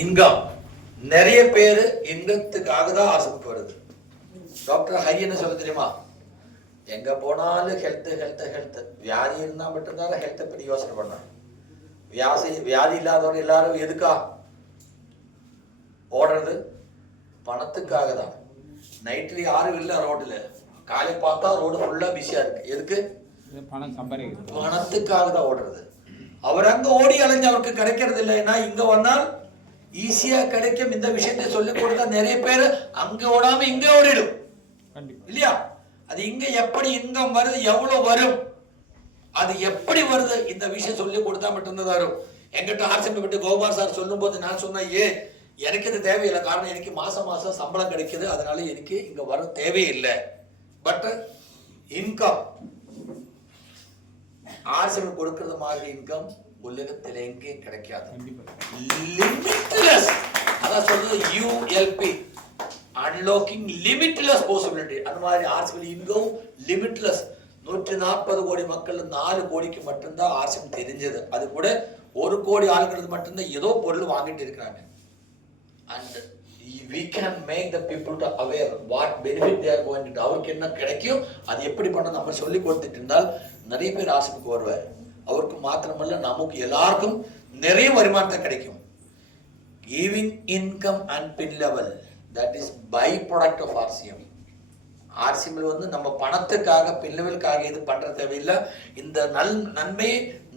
Income நிறைய பேர் இன்கத்துக்காக தான் ஆசைப்பட்டு வருது. டாக்டர் ஹரி என்ன சொல்ல தெரியுமா? எங்க போனாலும் ஹெல்த் ஹெல்த் ஹெல்த். வியாதி இருந்தா மட்டும்தான் ஹெல்த்தை பற்றி யோசனை பண்ணாங்க. வியாதி இல்லாதவங்க எல்லாரும் எதுக்கா ஓடுறது? பணத்துக்காக தான். நைட்ல யாரும் இல்லை ரோட்ல, காலை பார்த்தா ரோடு ஃபுல்லா பிஸியா இருக்கு. எதுக்கு? பணத்துக்காக தான் ஓடுறது. அவர் அங்க ஓடி அலைஞ்சு அவருக்கு கிடைக்கிறது இல்லைன்னா இங்க வந்தால் ஈஸியா கிடைக்கும். இந்த விஷயத்தை சொல்லி கொடுத்தா நிறைய பேர் அங்க ஓடாம இங்க ஓடிடும் இல்லையா? அது இங்க எப்படி இன்கம் வருது, எவ்வளவு வரும், அது எப்படி வருது, இந்த விஷயம் சொல்லி கொடுத்தா மட்டும்தான் வரும். எங்கிட்ட ஆர்சிஎம் விட்டு கோபால் சார் சொல்லும் போது நான் சொன்னேன், எனக்கு இது தேவையில்லை. காரணம் எனக்கு மாசம் மாசம் சம்பளம் கிடைக்குது, அதனால எனக்கு இங்க வர தேவையில்லை. பட் இன்கம் ஆர்சிஎம் கொடுக்கறது மாதிரி இன்கம் உலகத்தில் எங்கேயும் கிடைக்காது. லிமிட்லெஸ். அதான் சொல்றது யூஎல்பி, அன்லாக்கிங் லிமிட்லெஸ் பாசிபிலிட்டி. அந்த மாதிரி ஆர்சிஎம் இன்கம் லிமிட்லெஸ். 140 கோடி மக்கள் 4 கோடிக்கு மட்டும்தான் ஆர்சிஎம் தெரிஞ்சது. அது கூட 1 கோடி ஆளுங்களுக்கு மட்டும்தான் ஏதோ பொருள் வாங்கிட்டு இருக்கிறாங்க. And we can make the people to aware what benefit they are going to. அவருக்கு என்ன கிடைக்கும், அது எப்படி பண்ண நம்ம சொல்லி கொடுத்துட்டு இருந்தால் நிறைய பேர் ஆர்சிஎம்க்கு வருவார். அவருக்கு மாத்திரமல்ல, நமக்கு எல்லாருக்கும் நிறைய வருமானத்தை கிடைக்கும். Giving income and pin level, that is by product of RCM. ஆர்சிஎம்ல வந்து நம்ம பணத்துக்காக பின் லெவலுக்காக இது பண்ற தேவையில்லை. இந்த நன்மை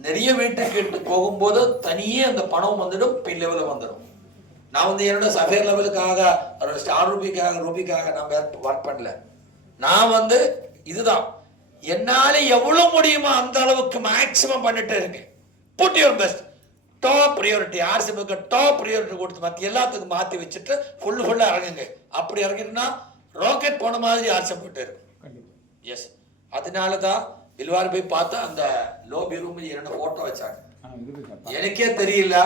நிறைய வீட்டுக்கு போகும்போது தனியே அந்த பணம் வந்துடும், பின் லெவல வந்துடும். நான் வந்து என்னோட சஃபேர் லெவலுக்காக ஒரு ஸ்டார் ரூபிக்காக நான் ஒர்க் பண்ணல. நான் வந்து இதுதான் என்னால எவ்வளவு முடியுமோ அந்த அளவுக்கு மேக்சிமம் பண்ணிட்டே இருக்கேன். Put your best. Top priority ஆர்சிஎம்க்கு டாப் ப்ரியாரிட்டி கொடுத்து மற்ற எல்லாத்துக்கும் மாற்றி வச்சுட்டு ஃபுல்லா இறங்குங்க. அப்படி இறங்கிட்டுனா ராக்கெட் போன மாதிரி ஆர்சிஎம் போட்டு இருக்கும். எஸ், அதனால தான் வில்வார் போய் பார்த்தா அந்த லோபி ரூம் என்னோட போட்டோ வச்சாங்க. எனக்கே தெரியல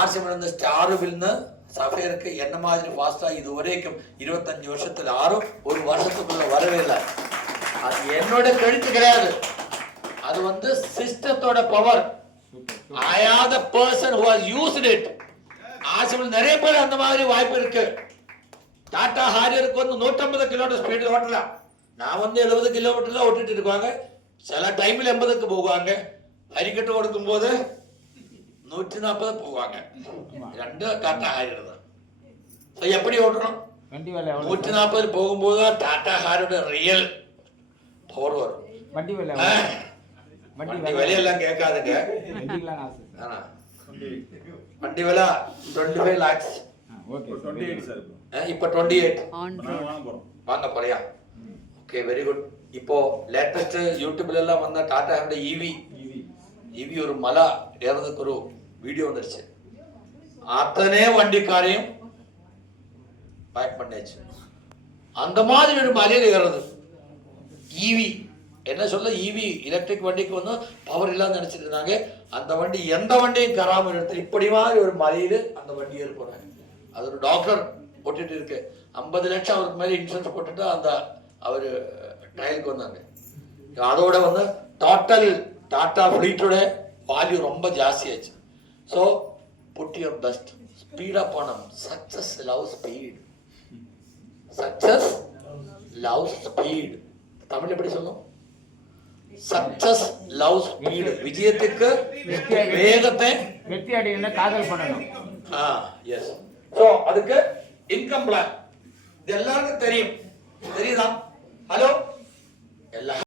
ஆர்சிஎம் இருந்த ஸ்டார் பில்னு சஃபேருக்கு என்ன மாதிரி ஃபாஸ்டா இது வரைக்கும் 25 வருஷத்துல யாரும் ஒரு வருஷத்துக்குள்ள வரவே இல்லை. அது என்னோட கழுத்து கிடையாது, அது வந்து சிஸ்டத்தோட power. I am the person who has used it. RCM நிறைய பேர் அந்த மாதிரி வாய்ப்பு இருக்கு. டாடா ஹாரியருக்கு வந்து 150 கிலோமீட்டர் ஸ்பீடு ஓட்டலாம். நான் வந்து 70 கிலோமீட்டர்ல ஓட்டிட்டு இருக்காங்க. சில டைம்ல 80க்கு போவாங்க. ஹரிக்கட்டு ஓடுக்கும் போது 140 போவாங்க. ரெண்டு டாடா ஹாரியர் தான். எப்படி ஓட்டணும்? 140 போகும்போது டாடா ஹாரியோட ரியல் பவர் வரும். வண்டி விலையெல்லாம் கேட்காதுங்க. வண்டி விலை 25 lakhs. இப்போ 28 வாங்க போறியா? Okay, very good. இப்போ லேட்டஸ்ட் யூடியூப்ல எல்லாம் வந்த டாடா ஹாரியோட ஈவி ஒரு மலை ஏறதுக்கு ஒரு வீடியோ வந்துருச்சு. அத்தனை வண்டிக்காரையும் பேக் பண்ணியாச்சு. அந்த மாதிரி ஒரு மலையில ஏறது ஈவி என்ன சொல்ல, ஈவி எலக்ட்ரிக் வண்டிக்கு வந்து பவர் இல்லாத நினைச்சிட்டு இருந்தாங்க. அந்த வண்டி எந்த வண்டியும் கராம எடுத்து இப்படி மாதிரி ஒரு மலையில அந்த வண்டி ஏறி போறாங்க. அது ஒரு டாக்டர் போட்டுட்டு இருக்கு. 50 லட்சம் அவருக்கு மேலே இன்சூரன்ஸ் போட்டுட்டு அந்த அவர் ட்ரையலுக்கு வந்தாங்க. அதோட வந்து டோட்டல் டாடா ஃப்ளீட்டோட வேல்யூ ரொம்ப ஜாஸ்தியாச்சு. So put your best. ஸ்பீடாக போனோம். Success love speed. Success love speed. Tamil எப்படி சொல்லும்? Success love speed. விஜயத்துக்கு வேகத்தை வெற்றி அடையணும், காதல் பண்ணணும். எஸ். ஸோ அதுக்கு இன்கம் பிளான் இது எல்லாருக்கும் தெரியும்.